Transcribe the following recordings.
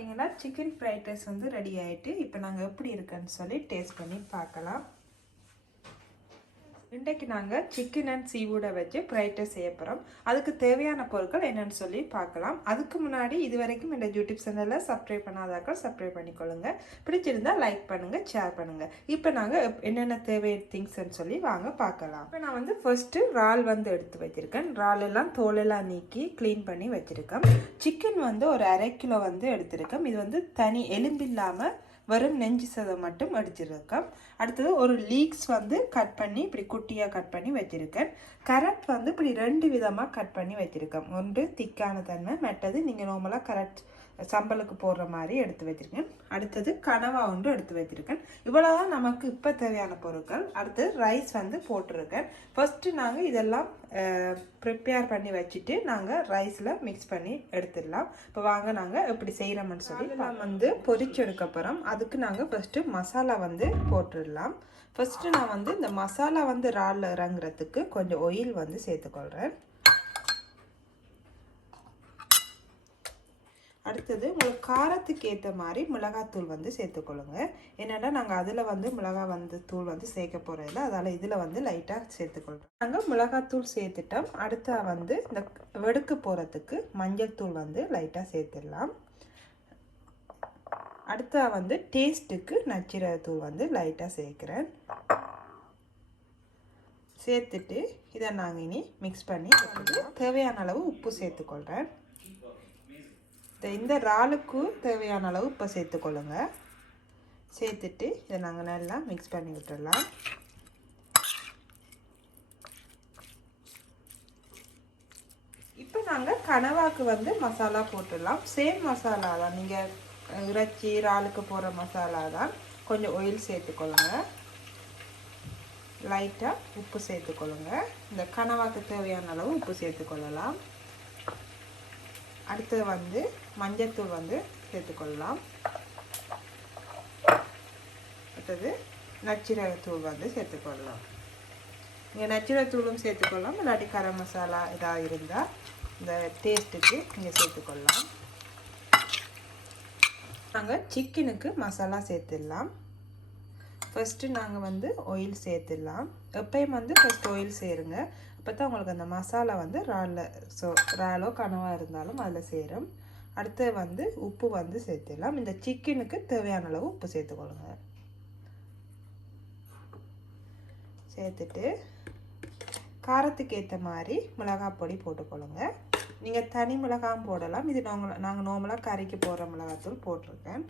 பார்த்தீங்கன்னா chicken fried rice வந்து ready ஆகிட்டு இப்போ நாங்கள் எப்படி இருக்குன்னு சொல்லி டேஸ்ட் பண்ணி பார்க்கலாம். இன்றைக்கு நாங்கள் சிக்கன் அண்ட் சீவுடை வச்சு ஃப்ரைட் ரைஸ் செய்ய போகிறோம். அதுக்கு தேவையான பொருட்கள் என்னென்னு சொல்லி பார்க்கலாம். அதுக்கு முன்னாடி இது வரைக்கும் இந்த யூடியூப் சேனலில் சப்ஸ்கிரைப் பண்ணாதாக்கள் சப்ஸ்கிரைப் பண்ணிக்கொள்ளுங்க. பிடிச்சிருந்தா லைக் பண்ணுங்கள், ஷேர் பண்ணுங்கள். இப்போ நாங்கள் என்னென்ன தேவை திங்ஸ்ன்னு சொல்லி வாங்க பார்க்கலாம். இப்போ நான் வந்து ஃபர்ஸ்ட்டு இறால் வந்து எடுத்து வச்சுருக்கேன். இறால் எல்லாம் தோலெல்லாம் நீக்கி க்ளீன் பண்ணி வச்சுருக்கேன். சிக்கன் வந்து ஒரு 1/2 கிலோ வந்து எடுத்திருக்கேன். இது வந்து தனி எலும்பு இல்லாமல் வெறும் நெஞ்சு சதம் மட்டும் அடிச்சிருக்கேன். அடுத்தது ஒரு லீக்ஸ் வந்து கட் பண்ணி இப்படி குட்டியாக கட் பண்ணி வச்சுருக்கேன். கரட் வந்து இப்படி 2 விதமாக கட் பண்ணி வச்சுருக்கேன். ஒன்று திக்கான தன்மை, மற்றது நீங்கள் நார்மலாக கரட் சம்பலுக்கு போடுற மாதிரி எடுத்து வச்சுருக்கேன். அடுத்தது கனவா ஒன்று எடுத்து வச்சுருக்கேன். இவ்வளோதான் நமக்கு இப்போ தேவையான பொருட்கள். அடுத்தது ரைஸ் வந்து போட்டிருக்கேன். ஃபஸ்ட்டு நாங்கள் இதெல்லாம் ப்ரிப்பேர் பண்ணி வச்சுட்டு நாங்கள் ரைஸில் மிக்ஸ் பண்ணி எடுத்துடலாம். இப்போ வாங்க நாங்கள் எப்படி செய்கிறோம்னு சொல்லி வந்து பொரிச்செடுக்க போகிறோம். அதுக்கு நாங்கள் ஃபஸ்ட்டு மசாலா வந்து போட்டுடலாம். ஃபஸ்ட்டு நான் வந்து இந்த மசாலா வந்து இறாலில் இறங்குறதுக்கு கொஞ்சம் ஆயில் வந்து சேர்த்துக்கொள்கிறேன். அடுத்தது உங்களுக்கு காரத்துக்கு ஏற்ற மாதிரி மிளகாத்தூள் வந்து சேர்த்துக்கொள்ளுங்க. என்னென்னா நாங்கள் அதில் வந்து மிளகாய் வந்து தூள் வந்து சேர்க்க போகிறதில்ல, அதால் இதில் வந்து லைட்டாக சேர்த்துக்கொள்கிறோம். நாங்கள் மிளகாத்தூள் சேர்த்துட்டோம். அடுத்தா வந்து இந்த வெடுக்கு போகிறதுக்கு மஞ்சள் தூள் வந்து லைட்டாக சேர்த்துடலாம். அடுத்தா வந்து டேஸ்ட்டுக்கு நச்சீரகத்தூள் வந்து லைட்டாக சேர்க்குறேன். சேர்த்துட்டு இதை நாங்கள் இனி மிக்ஸ் பண்ணி தேவையான அளவு உப்பு சேர்த்துக்கொள்கிறேன். இந்த இறாலுக்கு தேவையான அளவு இப்போ சேர்த்துக்கொள்ளுங்க. சேர்த்துட்டு இதை நாங்கள் நல்லா மிக்ஸ் பண்ணி விட்டுடலாம். இப்போ நாங்கள் கனவாக்கு வந்து மசாலா போட்டுடலாம். சேம் மசாலா தான், நீங்கள் இறைச்சி இறாலுக்கு போடுற மசாலா தான். கொஞ்சம் ஆயில் சேர்த்துக்கொள்ளுங்க, லைட்டாக உப்பு சேர்த்துக்கொள்ளுங்க. இந்த கனவாக்கு தேவையான அளவு உப்பு சேர்த்துக்கொள்ளலாம். அடுத்தது வந்து மஞ்சள்தூள் வந்து சேர்த்துக்கொள்ளலாம். அடுத்தது நச்சீரகத்தூள் வந்து சேர்த்துக்கொள்ளலாம். நீங்கள் நச்சீரகத்தூளும் சேர்த்துக்கொள்ளலாம், இல்லாட்டி கரம் மசாலா ஏதாவது இருந்தால் இந்த டேஸ்ட்டுக்கு நீங்கள் சேர்த்துக்கொள்ளலாம். நாங்கள் சிக்கனுக்கு மசாலா சேர்த்துடலாம். ஃபஸ்ட்டு நாங்கள் வந்து ஆயில் சேர்த்துடலாம். எப்பயும் வந்து ஃபஸ்ட் ஆயில் சேருங்க, அப்போ தான் உங்களுக்கு அந்த மசாலா வந்து இறாலோ கனவாக இருந்தாலும் அதில் சேரும். அடுத்து வந்து உப்பு வந்து சேர்த்துடலாம். இந்த சிக்கனுக்கு தேவையான அளவு உப்பு சேர்த்துக்கொள்ளுங்க. சேர்த்துட்டு காரத்துக்கு ஏற்ற மாதிரி மிளகாய் பொடி போட்டுக்கொள்ளுங்க. நீங்கள் தனி மிளகாயும் போடலாம். இது நாங்கள் நார்மலாக கறிக்கு போடுற மிளகாத்தூள் போட்டிருக்கேன்.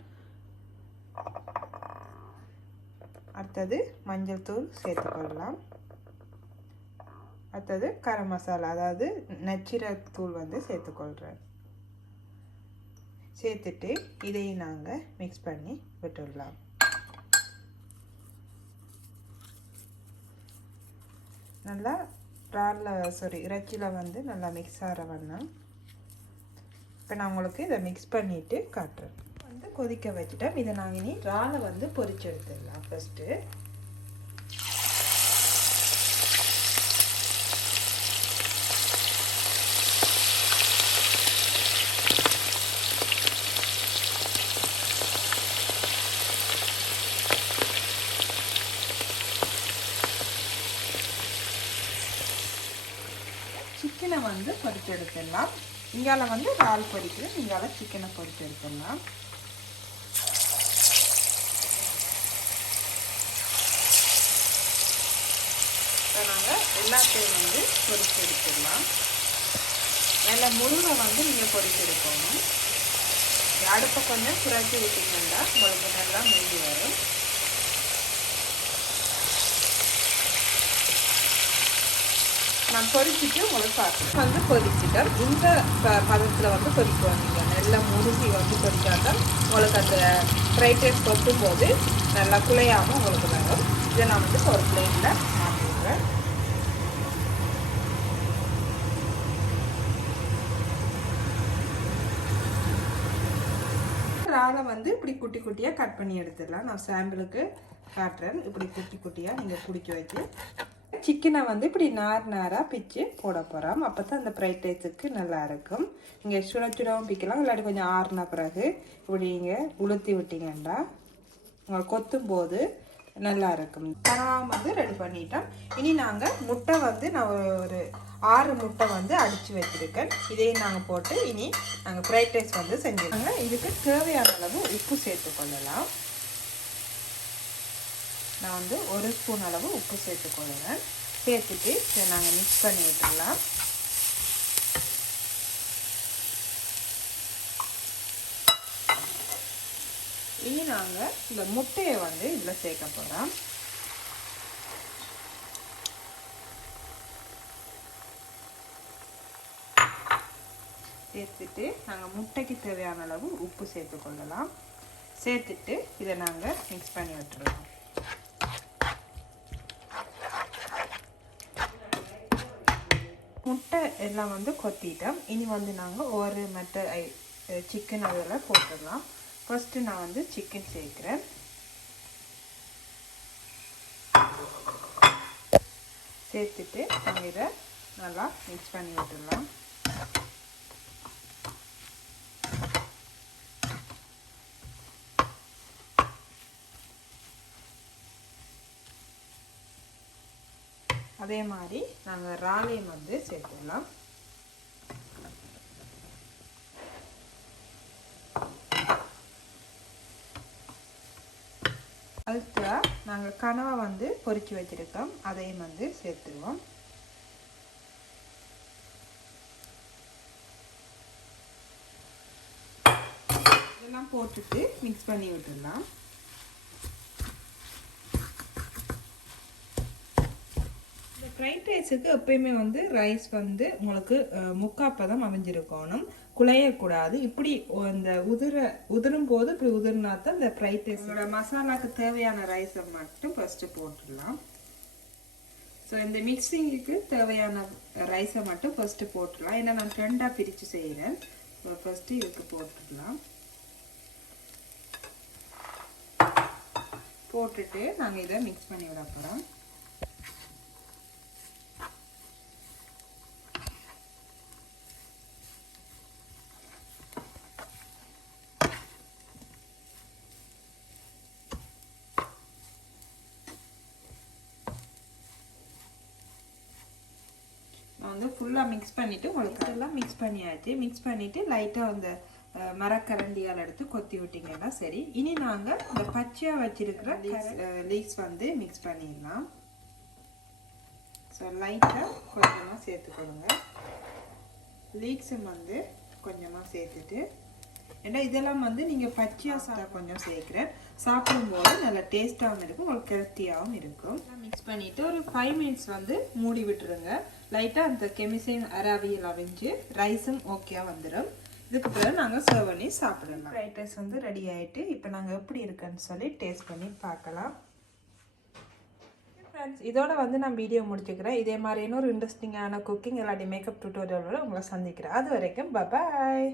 அடுத்தது மஞ்சள் தூள் சேர்த்துக்கொள்ளலாம். அடுத்தது கரம் மசாலா, அதாவது நச்சீரகத்தூள் வந்து சேர்த்துக்கொள்கிறேன். சேர்த்துட்டு இதையும் நாங்கள் மிக்ஸ் பண்ணி விட்டுடலாம். நல்லா இறைச்சியில் வந்து நல்லா மிக்ஸ் ஆகிற வண்ணம் இப்போ நான் உங்களுக்கு இதை மிக்ஸ் பண்ணிவிட்டு காட்டுறேன். வந்து கொதிக்க வச்சுட்டேன். இதை நாங்கள் இனி இறாலை வந்து பொரிச்சு எடுத்துடலாம். ஃபஸ்ட்டு சிக்கனை வந்து பொரிச்சு எடுத்துடலாம். இங்கால வந்து இறால் பொரிக்கிறேன், இங்கால சிக்கனை பொரிச்சு எடுத்துடலாம். இப்போ நாங்கள் எல்லாத்தையும் வந்து பொரிச்சு எடுத்துடலாம். நல்ல முருகை வந்து நீங்கள் பொரிச்சு எடுக்கணும். அடுப்பை கொஞ்சம் குறைச்சி விட்டிங்கன்னா உங்களுக்கு நல்லா மெஞ்சி வரும். நான் பொரிச்சிட்டு உங்களுக்கு பார்ப்பேன். வந்து பொரிச்சிட்டேன். இந்த பதத்தில் வந்து பொரிக்குவோம். நீங்கள் நல்லா முருகி வந்து பொரிக்காதான் உங்களுக்கு அந்த ஃப்ரைட் ரைஸ் கொத்தும் போது நல்லா குழையாமல் உங்களுக்கு வரும். இதை நான் வந்து ஒரு பிளேட்டில் மாற்றிடுறேன். இறாலை வந்து இப்படி குட்டி குட்டியாக கட் பண்ணி எடுத்துடலாம். நான் சாம்பிளுக்கு காட்டுறேன். இப்படி குட்டி குட்டியாக நீங்கள் பிடிச்சி வச்சு சிக்கனை வந்து இப்படி நாராக பிச்சு போட போகிறோம். அப்போ தான் அந்த ஃப்ரைட் ரைஸுக்கு நல்லா இருக்கும். நீங்கள் சுடவும் பிக்கலாம், இல்லாட்டி கொஞ்சம் ஆறுன பிறகு இப்படி நீங்கள் உளுத்தி விட்டீங்கன்னா உங்களுக்கு கொத்தும் போது நல்லா இருக்கும். தரம் வந்து ரெடி பண்ணிட்டோம். இனி நாங்கள் முட்டை வந்து நான் ஒரு 6 முட்டை வந்து அடித்து வச்சுருக்கேன். இதையும் நாங்கள் போட்டு இனி நாங்கள் ஃப்ரைட் ரைஸ் வந்து செஞ்சுருக்காங்க. இதுக்கு தேவையான அளவு உப்பு சேர்த்துக்கொள்ளலாம். நான் வந்து 1 ஸ்பூன் அளவு உப்பு சேர்த்துக்கொள்ளுறேன். சேர்த்துட்டு இதை நாங்கள் மிக்ஸ் பண்ணி விட்டுடலாம். இனி நாங்கள் இந்த முட்டையை வந்து இதில் சேர்க்க போகிறோம். சேர்த்துட்டு நாங்கள் முட்டைக்கு தேவையான அளவு உப்பு சேர்த்துக்கொள்ளலாம். சேர்த்துட்டு இதை நாங்கள் மிக்ஸ் பண்ணி விட்டுடலாம். முட்டை எல்லாம் வந்து கொத்திட்டோம். இனி வந்து நாங்கள் ஒரு மற்ற சிக்கன் அதில் போட்டுடலாம். ஃபஸ்ட்டு நான் வந்து சிக்கன் சேர்க்குறேன். சேர்த்துட்டு நாங்கள் இதை நல்லா மிக்ஸ் பண்ணி விட்டுடலாம். அதே மாதிரி நாங்கள் இறாலையும் வந்து சேர்த்துடலாம். அடுத்தா நாங்கள் கனவை வந்து பொரிச்சு வச்சிருக்கோம், அதையும் வந்து சேர்த்துருவோம். இதெல்லாம் போட்டுட்டு மிக்ஸ் பண்ணி விட்டுடலாம். ஃப்ரைட் ரைஸுக்கு எப்பயுமே வந்து ரைஸ் வந்து உங்களுக்கு முக்காப்பதம் அமைஞ்சிருக்கணும், குழையக்கூடாது. இப்படி இந்த உதிரும் போது இப்படி உதிர்னா தான் இந்த ஃப்ரைட் ரைஸோட மசாலாவுக்கு தேவையான ரைஸை மட்டும் ஃபஸ்ட்டு போட்டுடலாம். ஸோ இந்த மிக்சிங்குக்கு தேவையான ரைஸை மட்டும் ஃபஸ்ட்டு போட்டுடலாம். ஏன்னா நான் 2ஆக பிரித்து செய்கிறேன். ஃபஸ்ட்டு இதுக்கு போட்டுடலாம். போட்டுட்டு நாங்கள் இதை மிக்ஸ் பண்ணி விட போகிறோம். வந்து ஃபுல்லாக மிக்ஸ் பண்ணிவிட்டு உங்களுக்கு எல்லாம் மிக்ஸ் பண்ணியாச்சு. மிக்ஸ் பண்ணிவிட்டு லைட்டாக அந்த மரக்கரண்டியால் எடுத்து கொத்தி விட்டிங்கன்னா சரி. இனி நாங்கள் இந்த பச்சையாக வச்சிருக்கிற லீக்ஸ் வந்து மிக்ஸ் பண்ணிடலாம். ஸோ லைட்டாக கொஞ்சமாக சேர்த்துக்கொடுங்க. லீக்ஸும் வந்து கொஞ்சமாக சேர்த்துட்டு, ஏன்னா இதெல்லாம் வந்து நீங்கள் பச்சையாக சாப்பிட்டா கொஞ்சம் சேர்க்குறேன். சாப்பிடும்போது நல்லா டேஸ்ட்டாகவும் இருக்கும், உங்களுக்கு ஹெல்த்தியாகவும் இருக்கும். மிக்ஸ் பண்ணிவிட்டு ஒரு 5 மினிட்ஸ் வந்து மூடி விட்டுருங்க. லைட்டாக அந்த கெமிசைன் அராவியில் அவிஞ்சு ரைஸும் ஓகேயாக வந்துடும். இதுக்கு பிறகு நாங்கள் சர்வ் பண்ணி சாப்பிடலாம். ஃப்ரைட் ரைஸ் வந்து ரெடி ஆகிட்டு இப்போ நாங்கள் எப்படி இருக்குன்னு சொல்லி டேஸ்ட் பண்ணி பார்க்கலாம். ஃப்ரெண்ட்ஸ், இதோட வந்து நான் வீடியோ முடிச்சுக்கிறேன். இதே மாதிரி இன்னொரு இன்ட்ரெஸ்டிங்கான குக்கிங் இல்லாட்டி மேக்கப் டியூட்டோரியலோட உங்களை சந்திக்கிறேன். அது வரைக்கும் பாய்.